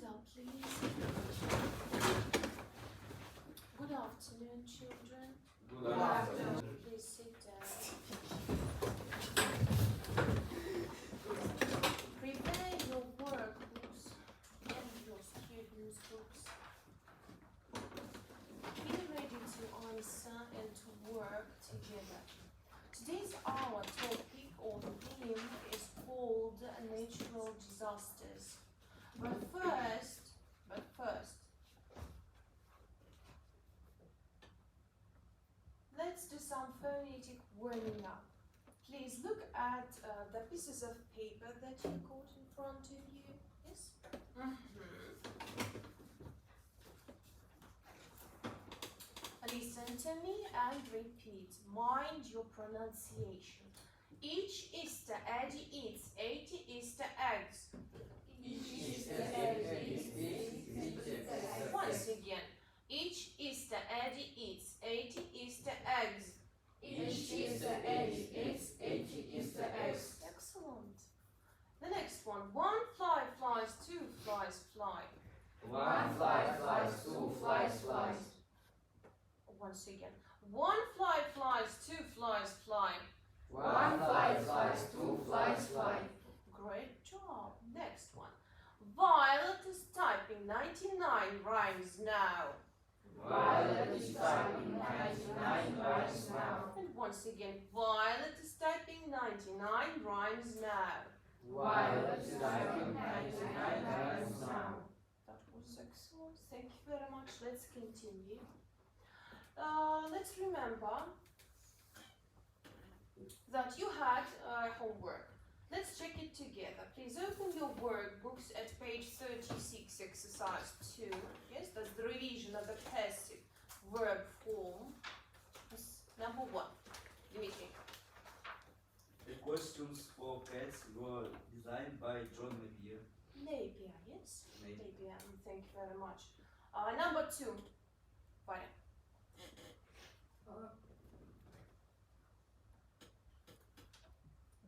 stand up, please. Good afternoon, children. Good afternoon. Please sit down. Prepare your workbooks and your students' books. Be ready to answer and to work together. Today's our topic or theme is called natural disasters. But first, let's do some phonetic warming up. Please look at the pieces of paper that you got in front of you. Yes? Listen to me and repeat. Mind your pronunciation. Each Easter egg eats 80 Easter eggs. Once again. Each Easter egg eats 80 Easter eggs. Each Easter egg eats 80 Easter eggs. Excellent. The next one. One fly flies, two flies fly. One fly flies, two flies flies. Once again. One fly flies, two flies fly. One fly flies, two flies fly. Great job. Next one. Violet is typing 99 rhymes now. Violet is typing 99 rhymes now. And once again, Violet is typing 99 rhymes now. Violet is typing 99 rhymes now. That was excellent. Thank you very much. Let's continue. Let's remember that you had homework. Let's check it together. Please open your workbooks at page 36, exercise 2. Yes, that's the revision of the passive verb form. Number 1. Dimitri. The costumes for cats were designed by John Napier. Napier, yes? Napier. Napier, thank you very much. Number 2. Varia.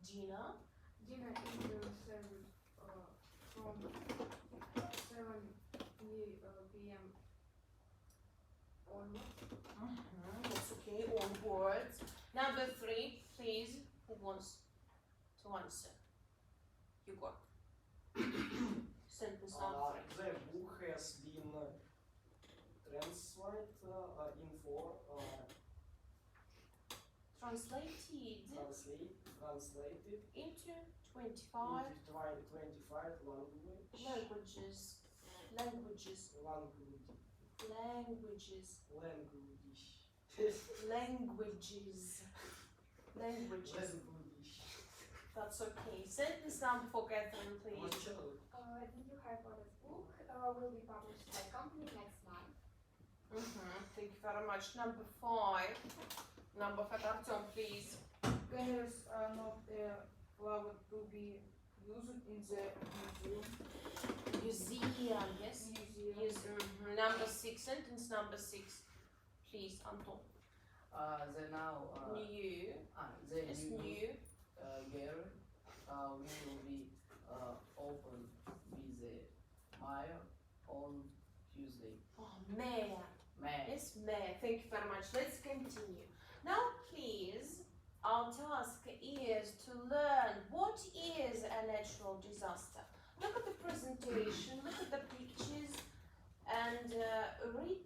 Gina. Dinner is served from 7 p.m. onwards. That's okay, onwards. Number 3, please. Who wants to answer? You go. Sentence number 3. The book has been translated translated into 25 languages. languages. That's okay. Sentence number for Catherine, please. The new Harry Potter book will be published by company next month. Thank you very much. Number 5. Number 5, Artyom, please. Candles are not allowed to be used in the Museum, yes? museum. Number 6, sentence number 6. Please, Anton. The now New. the It's new new. year will be open with the mayor on Tuesday. Oh, May. May. Yes, May. Thank you very much. Let's continue. Now, please, our task is to learn what is a natural disaster. Look at the presentation, look at the pictures, and read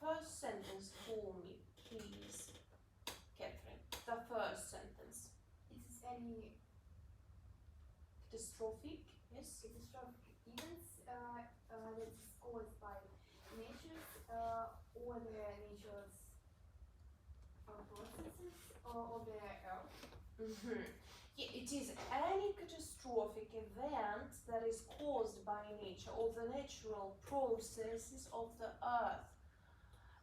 first sentence for me, please. Catherine, the first sentence. It is any Catastrophic, yes? catastrophic events that is caused by nature or the nature's processes of the earth. Yeah, it is any catastrophic event that is caused by nature or the natural processes of the earth.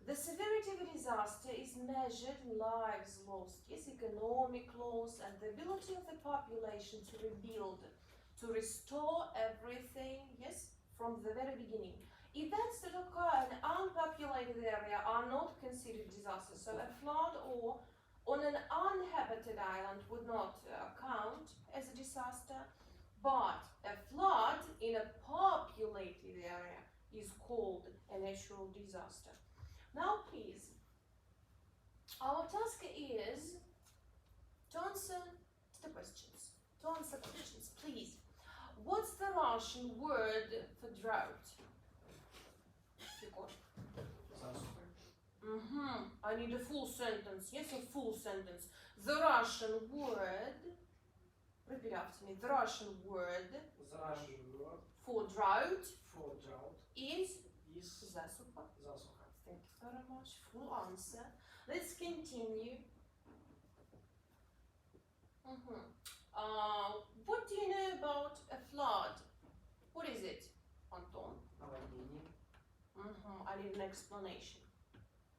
The severity of a disaster is measured in lives lost, yes, economic loss, and the ability of the population to rebuild, to restore everything, yes, from the very beginning. Events that occur in an unpopulated area are not considered disasters. So a flood or on an uninhabited island would not count as a disaster, but a flood in a populated natural disaster. Now please, our task is to answer the questions. To answer questions, please. What's the Russian word for drought? I need a full sentence. Yes, a full sentence. The Russian word, repeat after me. The Russian word The Russian word for drought for drought is is засуха. засуха. Thank you very much. Full answer. Let's continue. What do you know about a flood? What is it, Anton? Наводнение. I need an explanation.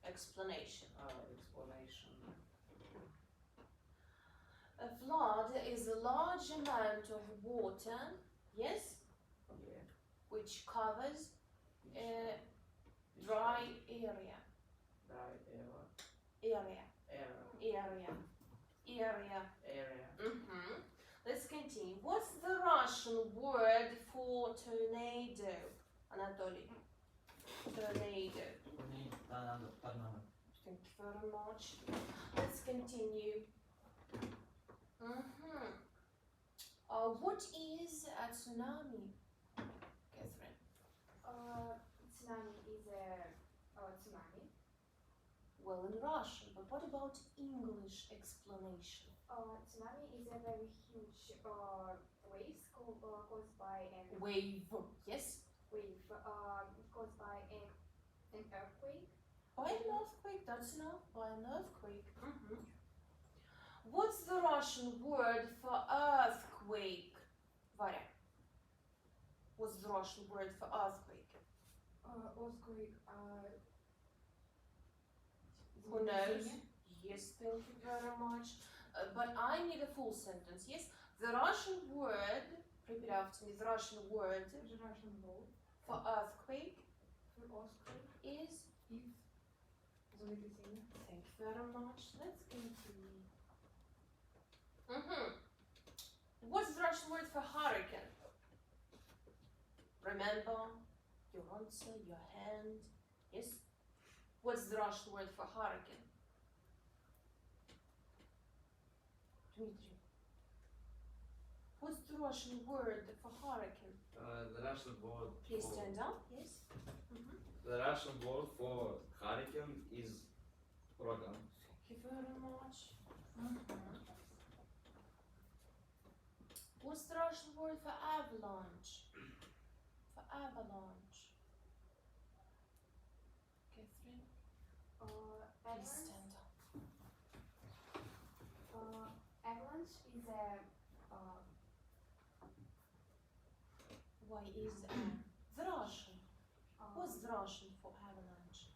Explanation. Explanation. A flood is a large amount of water, yes, Yeah. which covers a dry area. Dry area. Area. Area. Area. Area. Let's continue. What's the Russian word for tornado, Anatoly? Tornado. Thank you very much. Let's continue. What is a tsunami, Catherine? Tsunami is a tsunami. Well, in Russian, but what about English explanation? Tsunami is a very huge waves caused by an Wave, yes? wave caused by an earthquake. By an earthquake, that's enough. By an earthquake. What's the Russian word for earthquake? Varya. What's the Russian word for earthquake? Earthquake. Who knows? Yes, thank you very much. But I need a full sentence, yes? The Russian word, repeat after me, the Russian word Russian word for earthquake for earthquake is, is землетрясение. thank you very much. Let's continue. What's the Russian word for hurricane? Remember your answer, your hand, yes? What's the Russian word for hurricane? Dmitry. What's the Russian word for hurricane? The Russian word Please for stand up, yes? the Russian word for hurricane is урок. Thank you very much. What's the Russian word for avalanche? For avalanche. Catherine, please Avalanche. stand up. Avalanche is a Why is the Russian? What's the Russian for avalanche?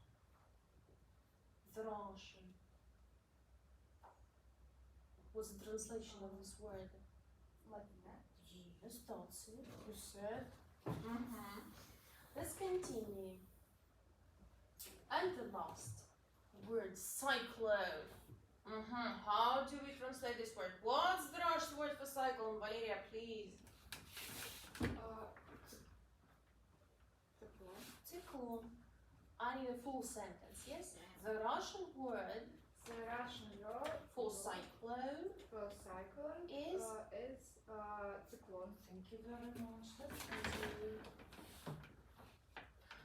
The Russian. What's the translation of this word? Latina. Yes, that's it. You said. Let's continue. And the last word, cyclone. How do we translate this word? What's the Russian word for cyclone? Valeria, please. Cyclone. I need a full sentence, yes? The Russian word The Russian word for cyclone for cyclone is. cyclone. Thank you very much. Let's continue.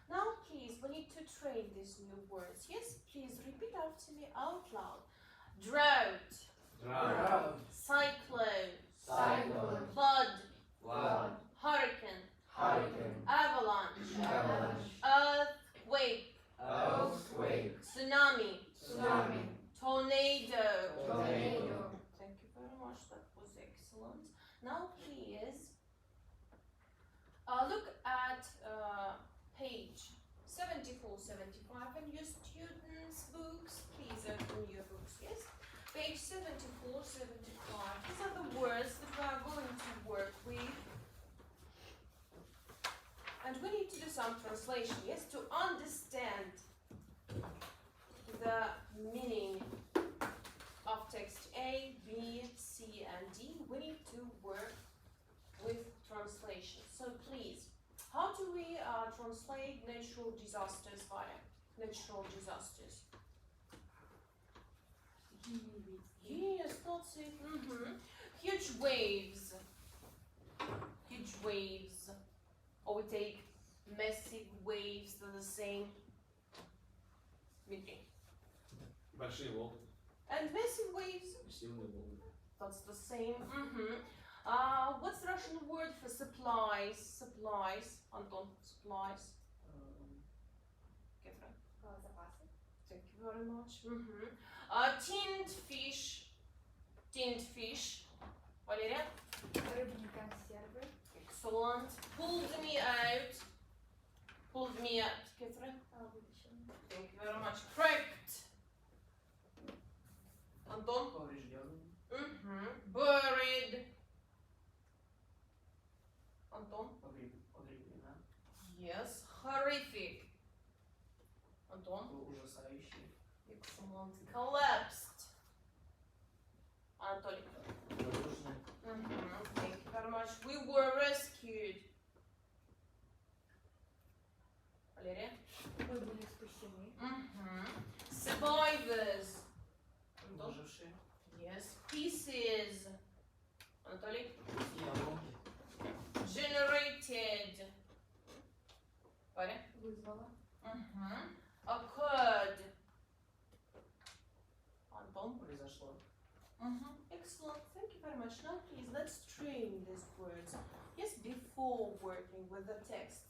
Now, please, we need to train these new words. Yes, please repeat after me out loud. Drought, Drought. cyclone, Cyclone. flood, Flood. hurricane, Hurricane. avalanche, Avalanche. earthquake, Earthquake. tsunami, Tsunami. tornado. Tornado. Thank you very much. That was excellent. Now, please look at page 74, 75 in your students' books. Please open your books, yes? Page 74, 75. These are the words that we are going to work with. And we need to do some translation, yes, to understand the meaning of text A, B, C, and D. We need to work with translation. So please, How do we translate natural disasters via natural disasters? Yes, that's it. Huge waves. Huge waves. Or we take massive waves, they're the same meaning. Большие волны. And massive waves, Сильные волны. that's the same. What's the Russian word for supplies? Supplies. Anton, supplies. Catherine. Запасы. Thank you very much. Tinned fish. Tinned fish. Valeria? Рыбные консервы. Excellent. Pulled me out. Pulled me out. Catherine? Вытащенные. Thank you very much. Cracked. Anton? Поврежденный. Buried. Anton? Погребена. Yes. Horrific. Anton? Ужасающий. Excellent. Collapsed. Anatoly? Воздушный. Thank you very much. We were rescued. Valeria? Мы были спасены. Survivors. Anton? Выжившие. Yes. Pieces. Anatoly? И обломки. Generated. Варя? Вызвала. Occurred. Anton? Произошло. Excellent. Thank you very much. Now, please, let's train these words. Yes, before working with the text.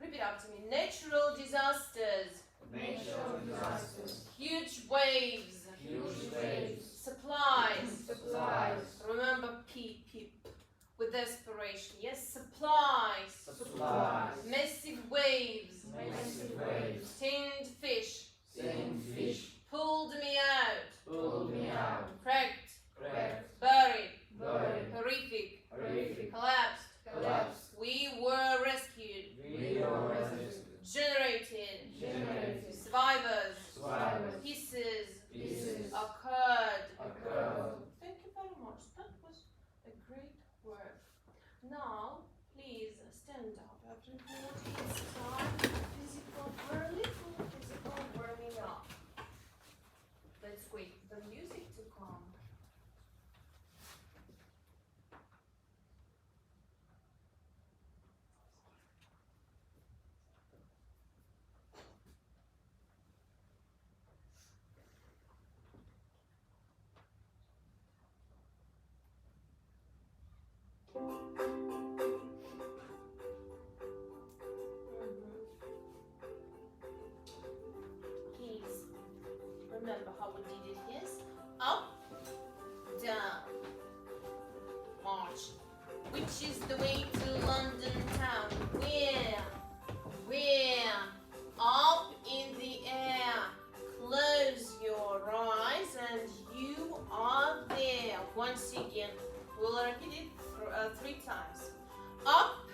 Repeat after me. Natural disasters. Natural disasters. Huge waves. Huge waves. Supplies. Supplies. Remember P, with aspiration. Yes, supplies. Supplies. Massive waves. Massive waves. Tinned fish. Tinned fish. Pulled me out. Pulled me out. Cracked. Cracked. Buried. Buried. Horrific. Horrific. Collapsed. Collapsed. We were rescued. We were rescued. Generated. Generated. Survivors. Survivors. Pieces. Pieces. Occurred. Occurred. Thank you very much. That was a great work. Now, please stand up. Everybody, it's time for physical, very little physical warming up. Let's wait for the music to come. Please remember how we did it. Yes, up, down, march. Which is the way to London town? Where? Up in the air. Close your eyes and you are there. Once again, we'll repeat it 3 times. Up,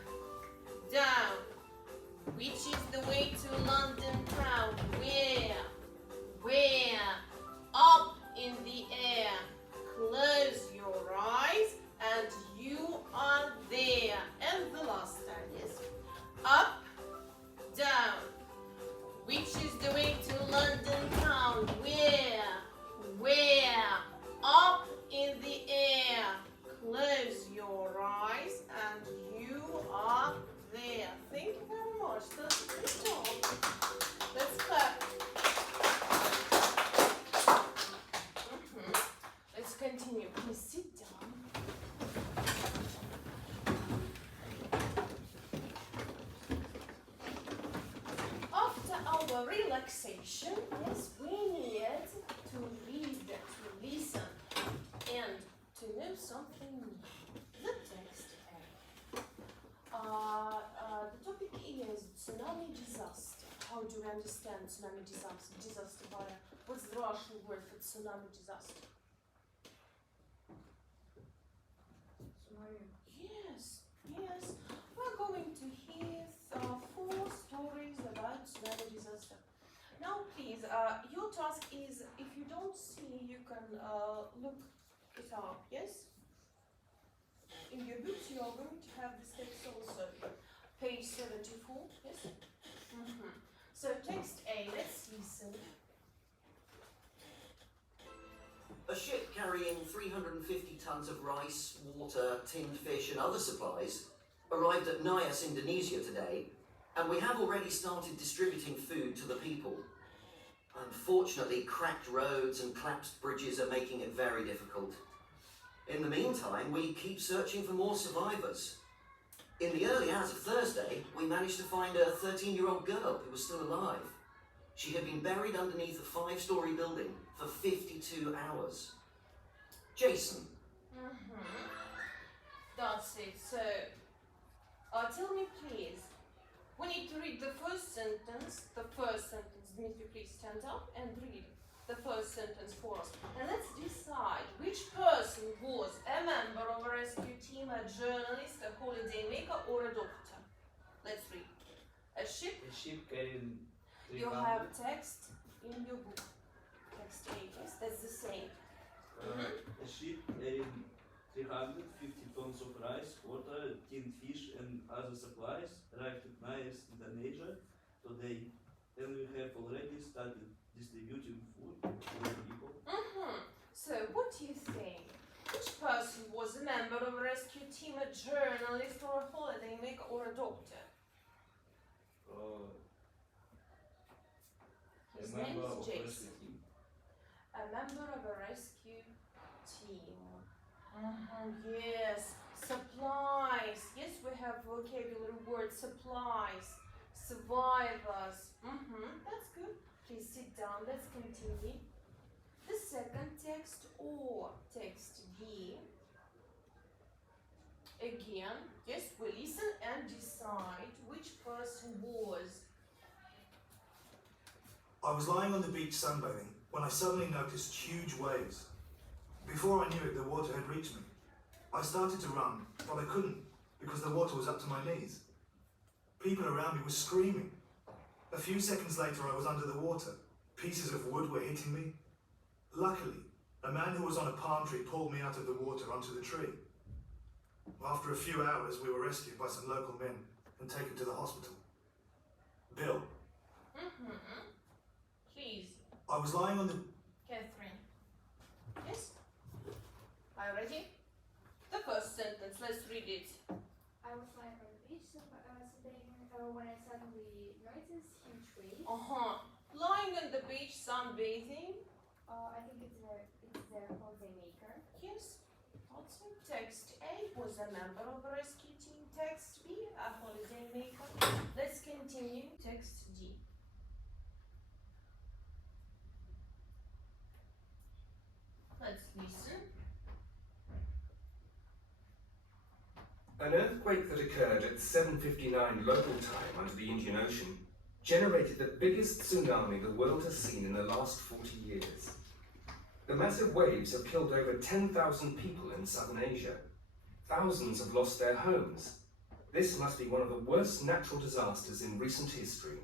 down. Which is the way to London town? Where? Up in the air. Close your eyes and you are there. And the last time, yes. Up, down. Which is the way to London town? Where? Up in the air. Close your eyes and you are there. Thank you very much. That's a good job. Let's clap. Let's continue. Please sit down. After our relaxation, yes, we need to read, to listen, and to know something new. The text. The topic is tsunami disaster. How do we understand tsunami disaster? What's the Russian word for tsunami disaster? Tsunami. Yes. We're going to hear 4 stories about tsunami disaster. Now, please, your task is, if you don't see, you can look it up. Yes. In your books, you are going to have this text also. page 74, yes? So text A, let's listen. A ship carrying 350 tons of rice, water, tinned fish and other supplies arrived at Nias, Indonesia today, and we have already started distributing food to the people. Unfortunately, cracked roads and collapsed bridges are making it very difficult. In the meantime, we keep searching for more survivors. In the early hours of Thursday, we managed to find a 13-year-old girl who was still alive. She had been buried underneath a 5-story building for 52 hours. Jason. That's it. So, tell me please, we need to read the first sentence. Dmitry, please stand up and read the first sentence for us. And let's decide which person was a member of a rescue team, a journalist, a holidaymaker, or a doctor. Let's read. A ship. A ship carrying You 300, have text in your book. Text A, yes, that's the same. a ship carrying 350 tons of rice, water, tinned fish, and other supplies arrived at Nias, Indonesia today, and we have already started distributing food to the people. So, what do you think? Which person was a member of a rescue team, a journalist, or a holidaymaker, or a doctor? His A name member is of Jason. rescue team. A member of a rescue team. Yes. Supplies. Yes, we have vocabulary word supplies. Survivors. That's good. Please sit down. Let's continue. The second text or text B. Again, yes, we listen and decide which person was. I was lying on the beach sunbathing when I suddenly noticed huge waves. Before I knew it, the water had reached me. I started to run, but I couldn't because the water was up to my knees. People around me were screaming. A few seconds later, I was under the water. Pieces of wood were hitting me. Luckily, a man who was on a palm tree pulled me out of the water onto the tree. After a few hours, we were rescued by some local men and taken to the hospital. Bill. Please, I was lying on the... Catherine. Yes? Are you ready? The first sentence, let's read it. I was lying on the beach sunbathing when I suddenly noticed huge waves. Lying on the beach sunbathing. I think it's the holidaymaker. Yes. Also, text A was a member of a rescue team. Text B, a holidaymaker. Let's continue. Text D. Let's listen. An earthquake that occurred at 7:59 local time under the Indian Ocean generated the biggest tsunami the world has seen in the last 40 years. The massive waves have killed over 10,000 people in southern Asia. Thousands have lost their homes. This must be one of the worst natural disasters in recent history.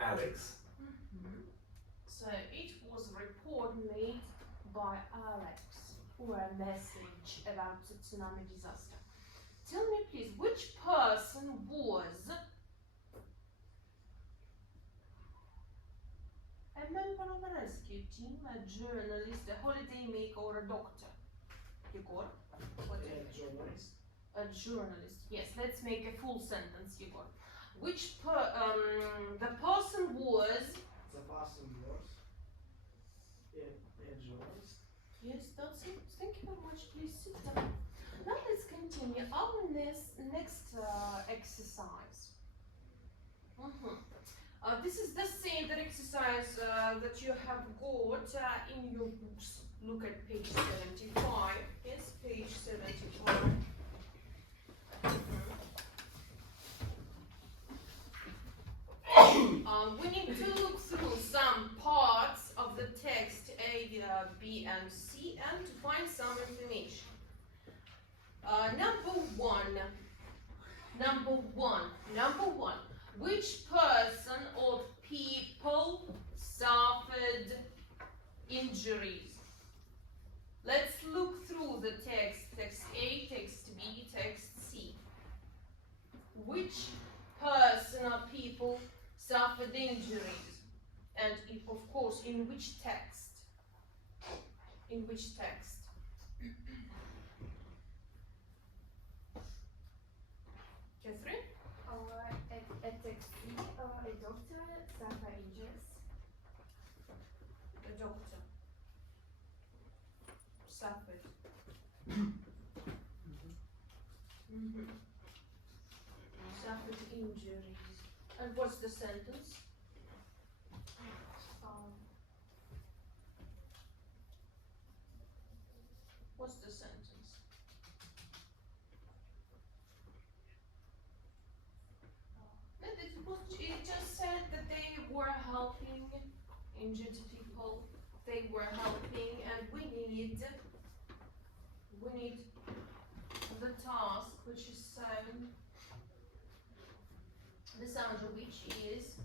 Alex. So it was a report made by Alex or a message about the tsunami disaster. Tell me please, which person was a member of a rescue team, a journalist, a holidaymaker, or a doctor? Yegor? What do you think? Journalist. A journalist. Yes, let's make a full sentence, Yegor. The person was. The person was a journalist. Yes, that's it. Thank you very much. Please sit down. Now let's continue our next exercise. This is the same exercise that you have got in your books. Look at page 75. Yes, page 75. We need to look through some parts of the text A, B, and C and to find some information. Number one. Which person or people suffered injuries? Let's look through the text. Text A, text B, text C. which person or people suffered injuries, and of course in which text. In which text? Catherine? At text C, a doctor suffered injuries. The doctor suffered. Suffered injuries. And what's the sentence? What's the sentence? It just said that they were helping injured people. They were helping, and we need the task which is shown. The sound which is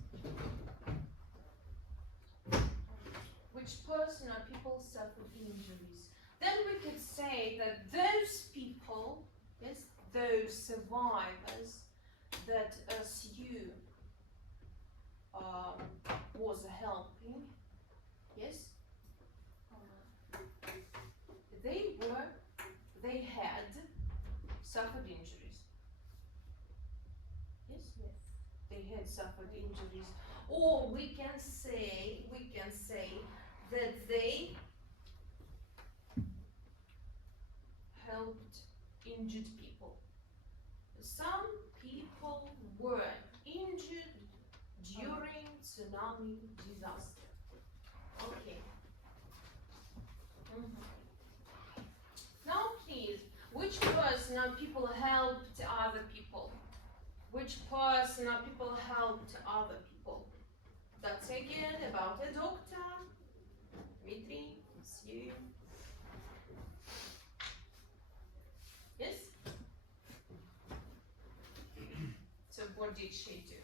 which person or people suffered injuries. Then we could say that those people, yes, those survivors that SU was helping, yes, they had suffered injuries. Yes, yes, they had suffered injuries, or we can say that they helped injured people. Some people were injured during tsunami disaster. Okay. Now please, which person or people helped other people? Which person or people helped other people? That's again about a doctor. Dmitry, it's you. Yes? So what did she do?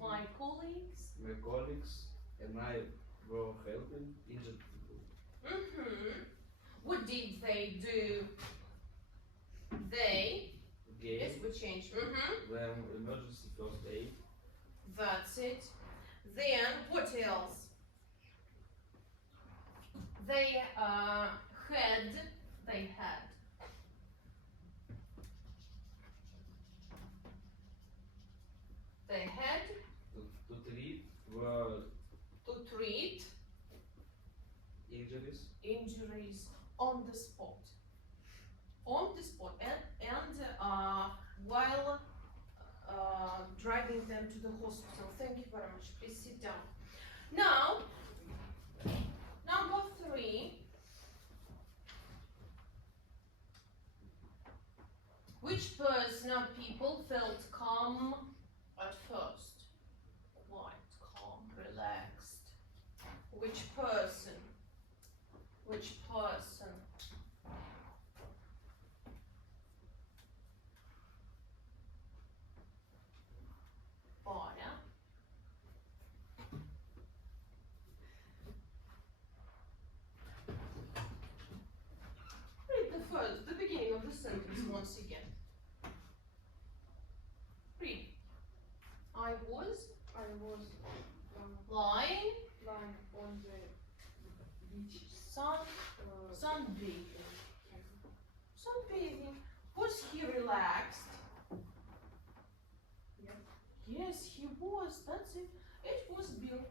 My colleagues and I were helping injured people. What did they do? They Gave yes, we change. them emergency first aid. That's it. Then what else? They had to treat injuries on the spot. And while driving them to the hospital. Thank you very much. Please sit down. Now, number 3. Which person or people felt calm at first? Quite calm, relaxed. Which person? Which person? Bana. Read the beginning of the sentence once again. Read. I was lying on the beach. Sunbathing. Was he relaxed? Yes, he was. That's it. It was Bill.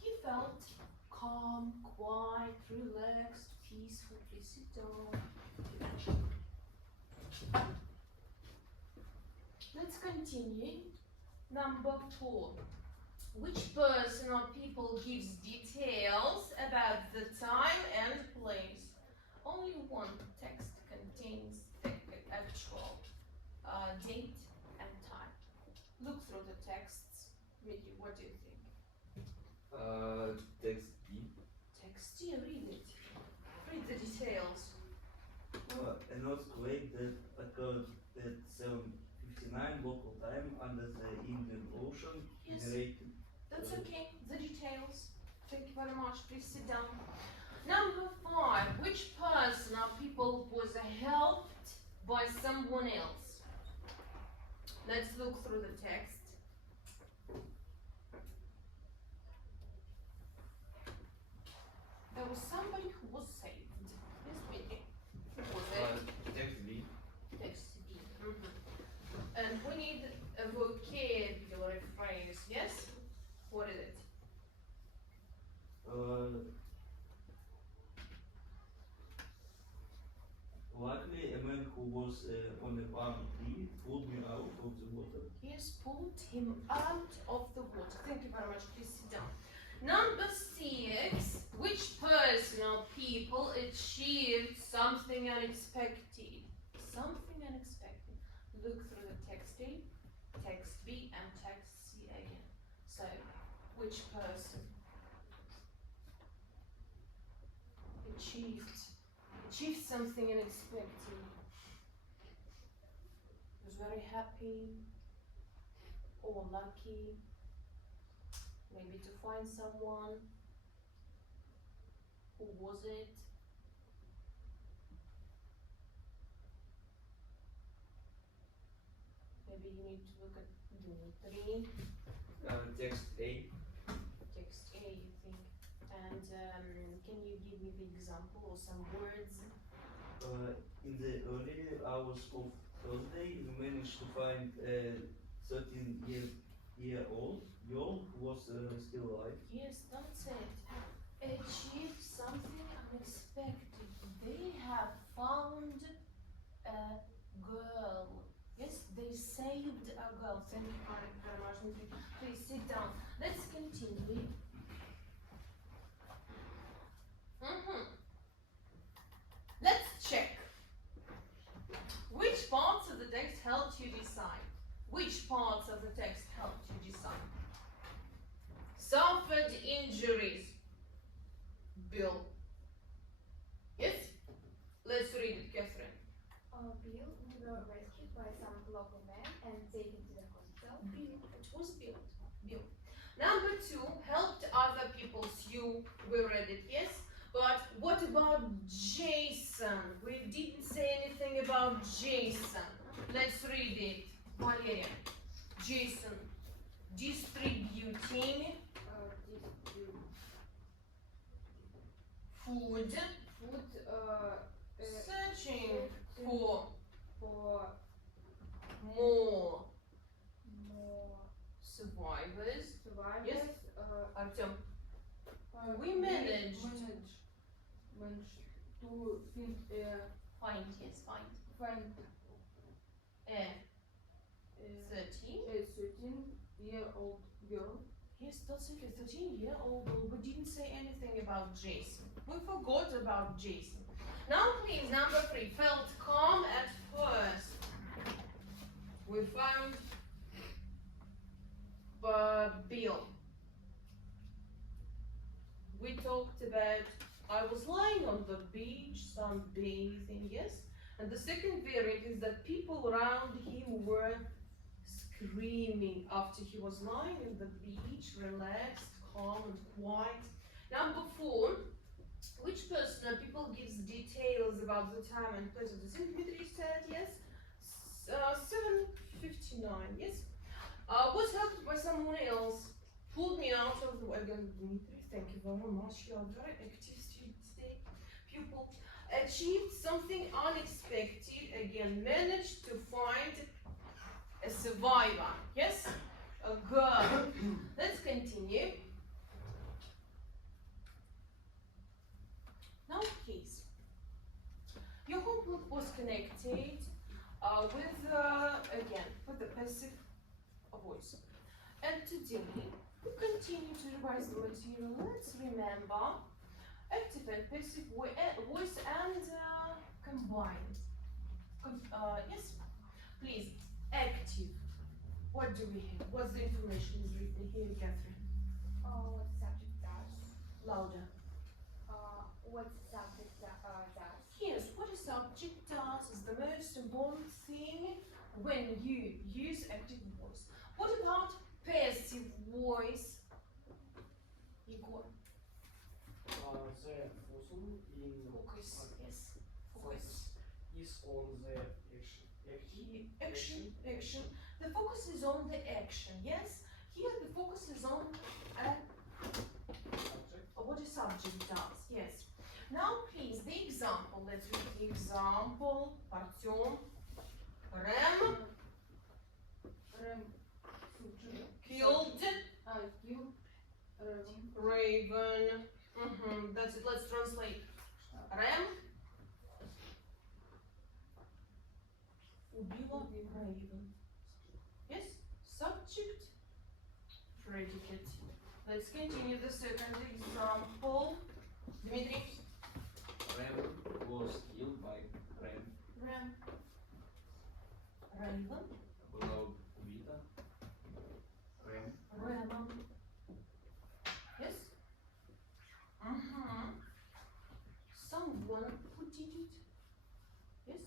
He felt calm, quiet, relaxed, peaceful. Please sit down. Let's continue. Number 4. Which person or people gives details about the time and place? Only one text contains the actual date and time. Look through the texts. Mickey, what do you think? Text B. Text D, read it. Read the details. An earthquake that occurred at 7:59 local time under the Indian Ocean Yes. generated. That's okay. The details. Thank you very much. Please sit down. Number 5. Which person or people was helped by someone else? Let's look through the text. There was somebody who was saved. Yes, Whitney. Who was it? Text B. Text B. And we need a vocabulary phrase, yes? What is it? Luckily, a man who was on a palm tree pulled me out of the water. Yes, pulled him out of the water. Thank you very much. Please sit down. Number 6. Which person or people achieved something unexpected? Something unexpected. Look through the text A, text B, and text C again. So, which person achieved something unexpected? Was very happy or lucky, maybe to find someone. Who was it? Maybe you need to look at the 3. Text A. Text A, you think. And can you give me the example or some words? In the early hours of Thursday, we managed to find a 13-year-old girl who was still alive. Yes, that's it. Achieved something unexpected. They have found a girl. Yes, they saved a girl. Thank you very much. Please sit down. Let's continue. Let's check. Which parts of the text helped you decide? Which parts of the text helped you decide? Suffered injuries. Bill. Yes? Let's read it, Catherine. Bill were rescued by some local men and taken to the hospital. Bill. It was Bill. Bill. Number 2, helped other people. You, we read it, yes? But what about Jason? We didn't say anything about Jason. Let's read it. Valeria. Jason. Distributing food. Searching for more survivors. Yes? Artem. We managed to find, yes, find a 13-year-old girl. Yes, that's it, a 13-year-old girl. We didn't say anything about Jason. We forgot about Jason. Now please, number 3, felt calm at first. We found Bill. We talked about, I was lying on the beach, sunbathing, yes? And the second variant is that people around him were screaming after he was lying on the beach, relaxed, calm and quiet. Number 4, which person or people gives details about the time and place of the scene? Dmitry said yes. 7:59, yes. Was helped by someone else. Pulled me out of the again, Dmitry. Thank you very much. You are very active student today. Pupil achieved something unexpected. Again, managed to find a survivor. Yes, a girl. Let's continue. Now, please. Your homework was connected with the passive voice. And today, we continue to revise the material. Let's remember active and passive voice and combined. Yes, please, active. What do we have? What's the information is written here, Catherine? What the subject does. Louder. What the subject does. Yes, what a subject does is the most important thing when you use active voice. What about passive voice? Igor. Це being Focus, yes. focus is on the action. Action. The focus is on the action, yes? Here the focus is on what a subject does, yes. Now please, the example, let's read the example. Artyom, Ram killed Raven. That's it, let's translate. Ram убила Raven. Yes, subject, predicate. Let's continue the second example. Dmitry. Ram was killed by Ram. Ram. Raven. Была убита. Ram. Ram. Yes. Someone who did it. Yes.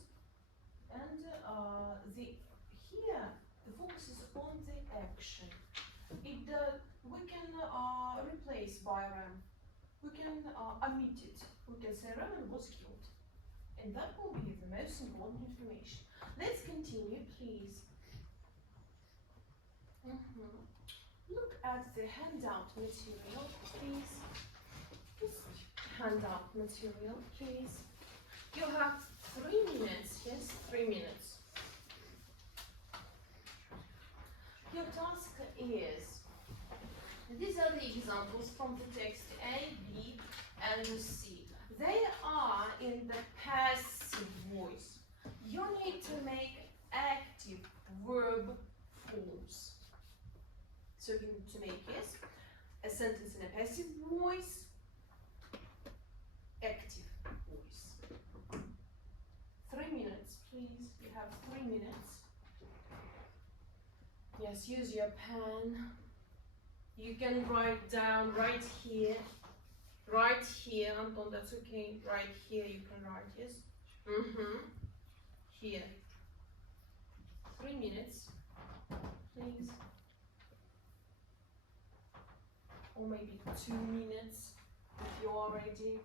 And here the focus is on the action. We can replace by Ram. We can omit it. We can say Ram was killed, and that will be the most important information. Let's continue, please. Look at the handout material, please. This handout material, please. You have 3 minutes, yes, 3 minutes. Your task is, these are the examples from the text A, B, and C. They are in the passive voice. You need to make active verb forms. So you need to make, yes, a sentence in a passive voice, active voice. 3 minutes, please. You have 3 minutes. Yes, use your pen. You can write down right here, Anton, that's okay. Right here you can write, yes? Here. 3 minutes, please. Or maybe 2 minutes if you are ready.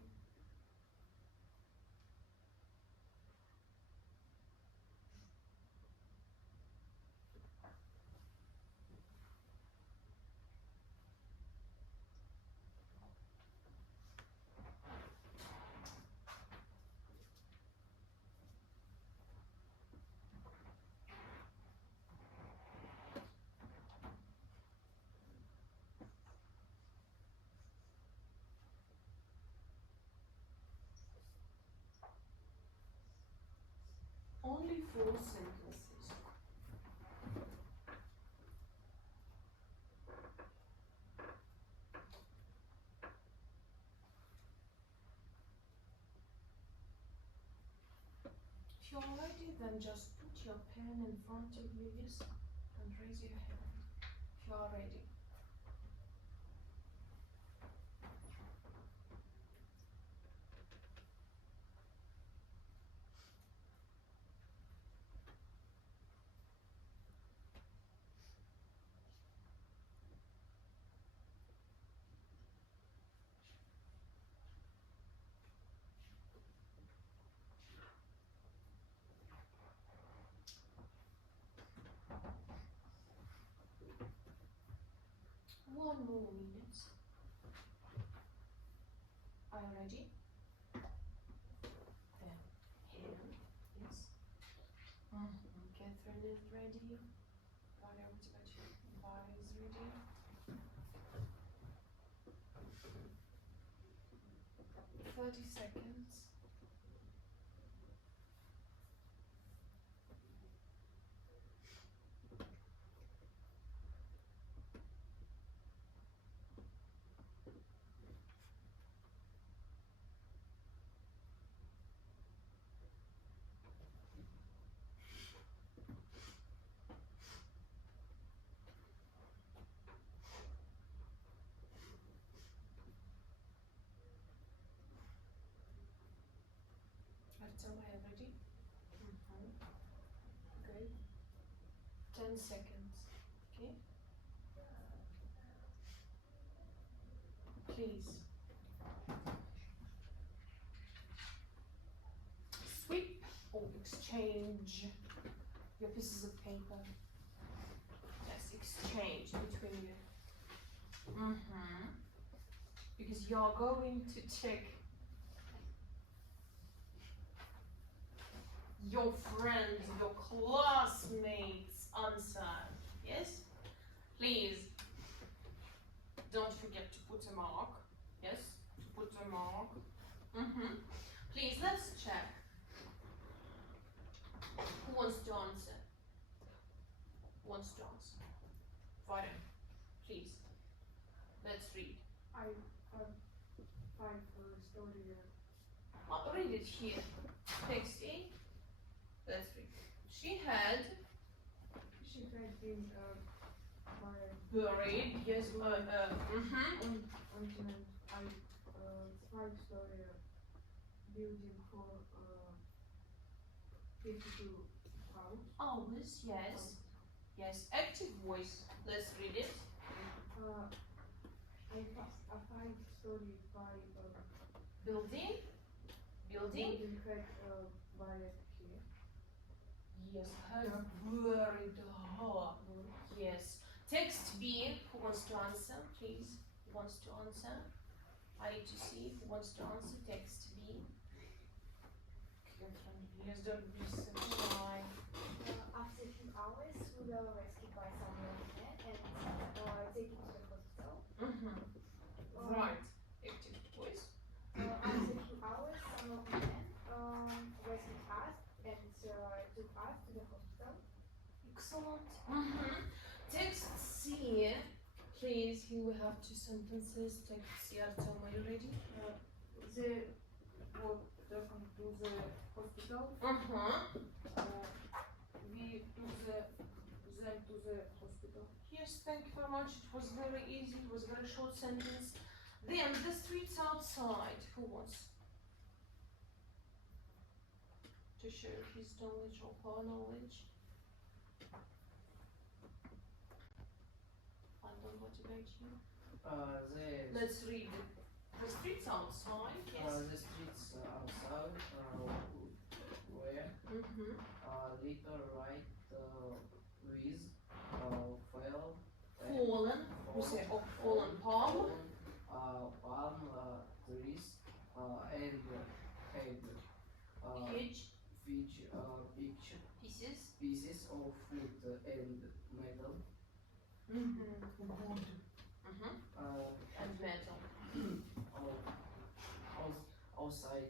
Only 4 sentences. If you are ready, then just put your pen in front of you, yes, and raise your hand. If you are ready. One more minute. Are you ready? Then here, yes. Catherine is ready. Valia is ready. 30 seconds. Artyom, are you ready? Good. 10 seconds. Okay. Please. exchange your pieces of paper. Yes, exchange between you. Because you're going to check your friends, your classmates' answer. Yes? Please don't forget to put a mark. Yes? To put a mark. Please, let's check. Who wants to answer? Who wants to answer? Varun, please. Let's read. I find the story. Read it here. Text A. Let's read. She had been buried. Yes. continent. I 5-story building for 52 house. Always, yes. Yes. Active voice. Let's read it. A 5-story by Building. Building. had buried here. Yes. Had buried her. Yes. Text B. Who wants to answer? Please. Who wants to answer? I need to see who wants to answer. Text B. Yes, don't be so shy. After a few hours, we were rescued by someone and taken to the hospital. Right. Active voice. After a few hours, some of the men rescued us and took us to the hospital. Excellent. Text C. Please, here we have two sentences. Text C. Artem, are you ready? They were taken to the hospital. We took them to the hospital. Yes, thank you very much. It was very easy. It was a very short sentence. Then the streets outside. Who wants to share his knowledge or her knowledge? I don't know what about you. Let's read it. The streets outside. Yes. The streets outside where little right with fell Fallen. We say fallen palm. palm trees and had Hedge. Pieces of wood and metal. Wood. And metal. Outside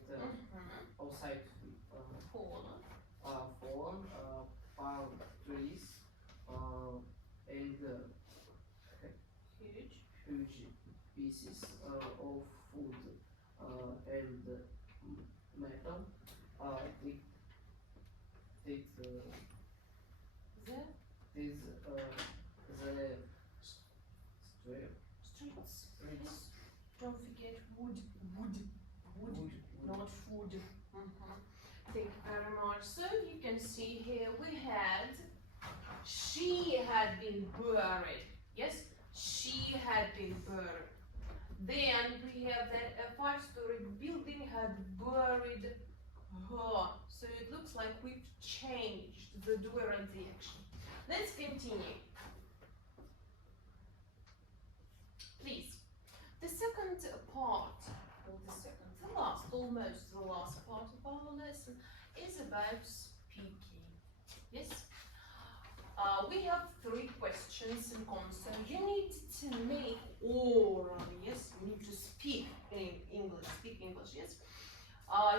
Fallen. fallen palm trees and Huge. huge pieces of wood and metal. Streets. Don't forget wood, not food. Thank you very much. So you can see here we had, she had been buried. Yes, she had been buried. Then we have that a 5-story building had buried her. So it looks like we've changed the doer and the action. Let's continue. Please. The second part, or almost the last part of our lesson is about speaking. Yes? We have 3 questions and concepts. You need to make oral, yes? You need to speak in English, yes?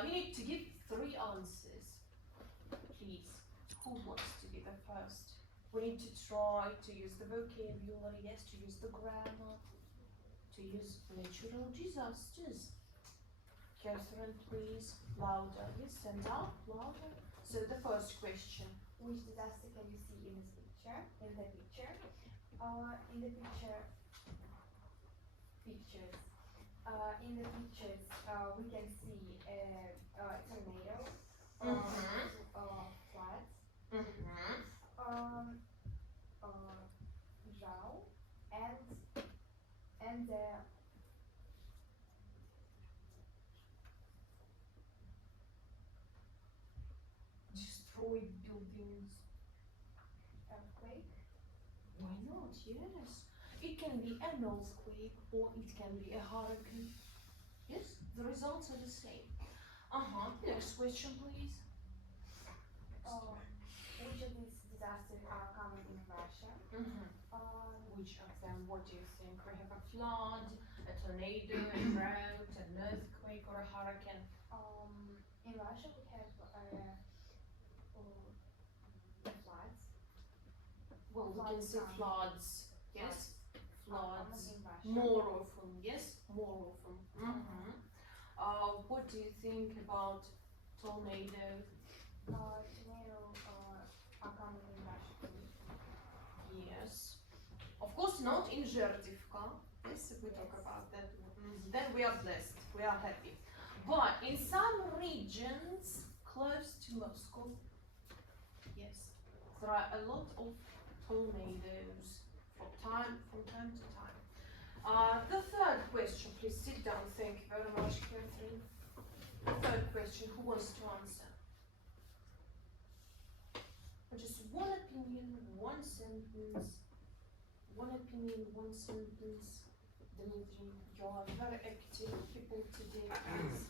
You need to give 3 answers. Please, who wants to be the first? We need to try to use the vocabulary, yes, to use the grammar, to use natural disasters. Catherine, please, louder. Yes, stand up, louder. So the first question. Which disaster can you see in this picture? In the picture, we can see a tornado, floods, drought, and Just means? Earthquake. Why not? Yes. It can be an earthquake or it can be a hurricane. Yes, the results are the same. Next question, please. Which of these disasters are common in Russia? Which of them? What do you think? We have a flood, a tornado, a drought, an earthquake, or a hurricane? In Russia we have floods. Well, we can say floods. Yes, floods. In Russia. More often. Yes, more often. What do you think about tornado? Tornado are common in Russia too. Yes. Of course, not in Zherdivka. Yes, if we talk about that, then we are blessed. We are happy. But in some regions close to Moscow, yes, there are a lot of tornadoes from time to time. The third question, please sit down. Thank you very much, Catherine. The third question, who wants to answer? Just one opinion, one sentence. One opinion, one sentence. Dmitry, you are very active people today, please.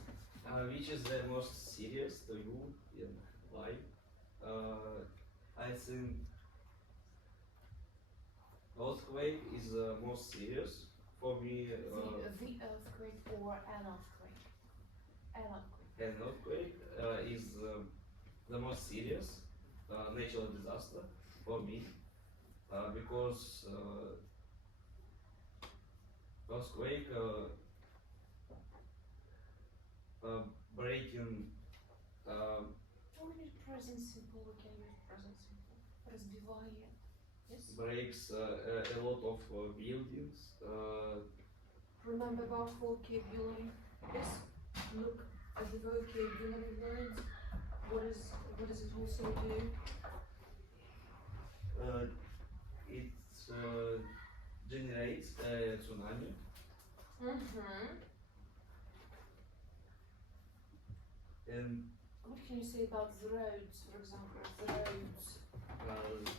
Which is the most serious to you in life? I think Earthquake is the most serious for me. The earthquake or an earthquake? An earthquake. An earthquake is the most serious natural disaster for me because earthquake breaking How many present simple we can use present simple? Разбивает. Yes. breaks a lot of buildings. Remember about vocabulary. Yes. Look at the vocabulary words. What does it also do? it generates a tsunami. And What can you say about the roads, for example? The roads.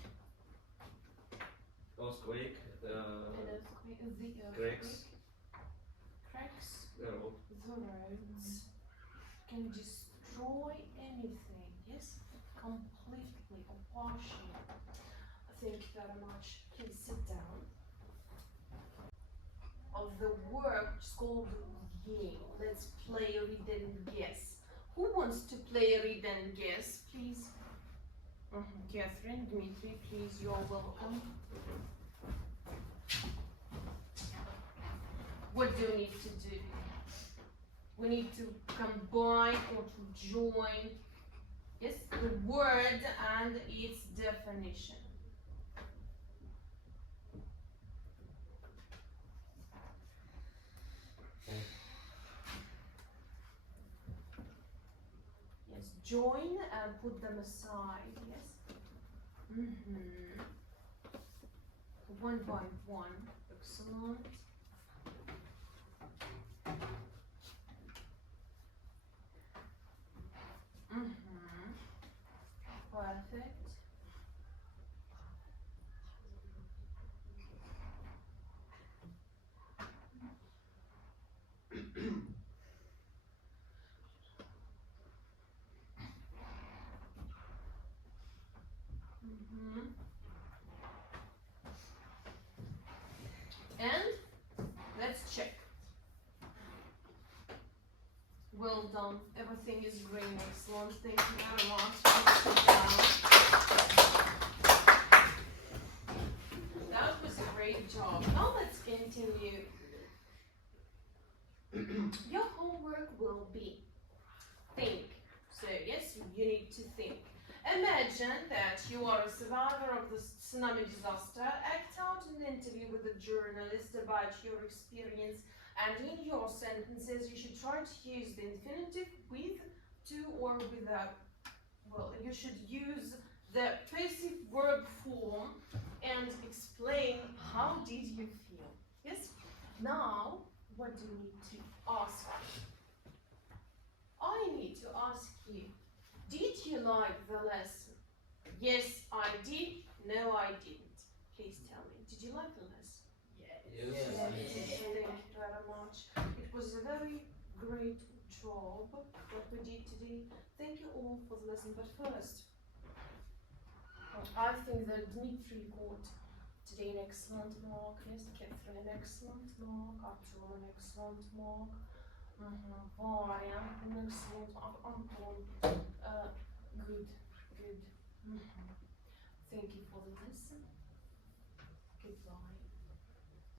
Earthquake An earthquake. The earthquake. cracks Cracks. the road. The roads can destroy anything, yes? Completely or partially. Thank you very much. Please sit down. Of the work it's called game. Let's play read and guess. Who wants to play read and guess, please? Catherine, Dmitry, please, you're welcome. What do we need to do? We need to combine or to join, yes, the word and its definition. Yes, join and put them aside, yes. One by one, excellent. Perfect. And let's check. Well done. Everything is green. Excellent. Thank you very much. That was a great job. Now let's continue. Your homework will be think. So yes, you need to think. Imagine that you are a survivor of the tsunami disaster. Act out an interview with a journalist about your experience, and in your sentences you should try to use the infinitive with, to, or without. Well, you should use the passive verb form and explain how did you feel. Yes? Now, what do you need to ask? I need to ask you, did you like the lesson? Yes, I did. No, I didn't. Please tell me, did you like the lesson? Yes. Thank you very much. It was a very great job that we did today. Thank you all for the lesson. But first, I think that Dmitry got today an excellent mark. Yes, Catherine an excellent mark. Artur an excellent mark. Varya an excellent mark. Anton, good. Thank you for the lesson.